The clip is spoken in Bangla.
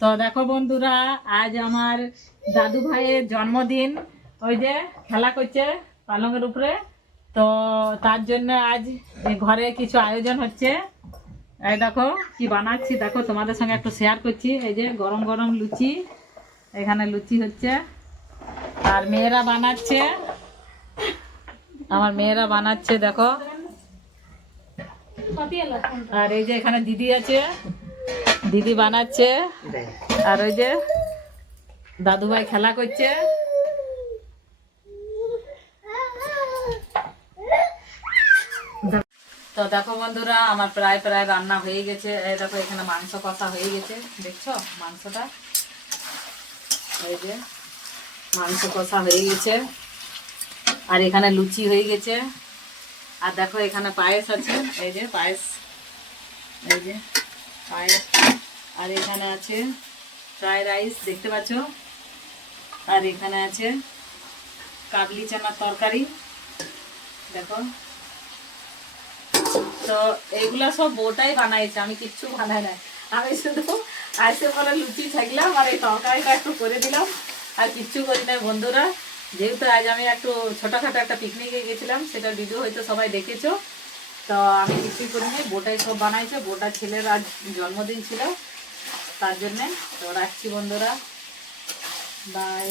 তো দেখো বন্ধুরা, আজ আমার দাদু ভাইয়ের জন্মদিন। ওই যে খেলা করছে পালঙের উপরে, তো তার জন্য আজ ঘরে কিছু আয়োজন হচ্ছে। এই দেখো কি বানাচ্ছি, দেখো তোমাদের সঙ্গে একটু শেয়ার করছি। এই যে গরম গরম লুচি, এখানে লুচি হচ্ছে আর মেয়েরা বানাচ্ছে, আমার মেয়েরা বানাচ্ছে দেখো। আর এই যে এখানে দিদি আছে, দিদি বানাচ্ছে। আর ওই যে দাদু ভাই খেলা করছে। তো দেখো বন্ধুরা, আমার প্রায় প্রায় রান্না হয়ে গেছে। এই দেখো এখানে মাংস কষা হয়ে গেছে, দেখছো মাংসটা, এই যে মাংস কষা হয়ে গেছে। আর এখানে লুচি হয়ে গেছে। আর দেখো এখানে পায়েস আছে, এই যে পায়েস, এই যে পায়েস। আর এখানে আছে ফ্রাই রাইস, দেখতে পাচ্ছ। আর এখানে আছে কাবলি চানার তরকারি, দেখো। তো এইগুলা সব বউটাই বানাইছে, আমি কিচ্ছু বানাই নাই। আমি শুধু আইসে পরে লুচি ছাকলাম আর এই তরকারিটা একটু করে দিলাম, আর কিচ্ছু করি নাই বন্ধুরা। যেহেতু আজ আমি একটু ছোটখাটো একটা পিকনিকে গেছিলাম, সেটার ভিডিও হয়তো সবাই দেখেছো। তো আমি কিছুই করিনি, বউটাই সব বানাইছে। বউটার ছেলের আজ জন্মদিন ছিল, তার জন্যে। তো রাখছি বন্ধুরা, বাই।